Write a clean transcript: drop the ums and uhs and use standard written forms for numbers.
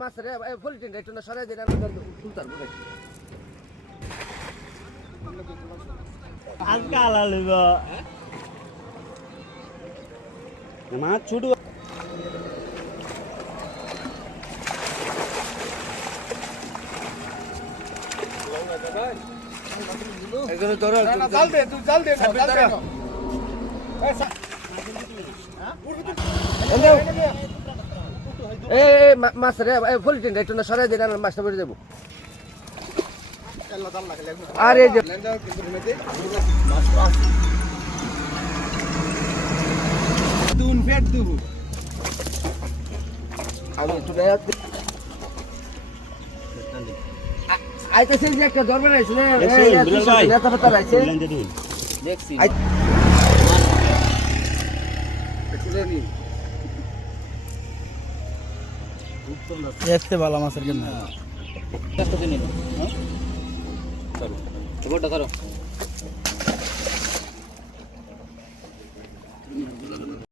মাছ রে ফুলটিন একটু না সরাই দিন আমি তুলতার আজকে আলা লইব মাছ ছুটু জাল দে তুই জাল দে মাছ রে ফুলটিন একটু না সরাই দিন আমি মাছটা বেড়ে যাবো আর এই যে দুন পেট দিব আমি একটু আইতেছে যে একটা দরবার আইছে না নেতা পাতা আইছে দেখছি দেখতে ভালো মাছের জন্য করো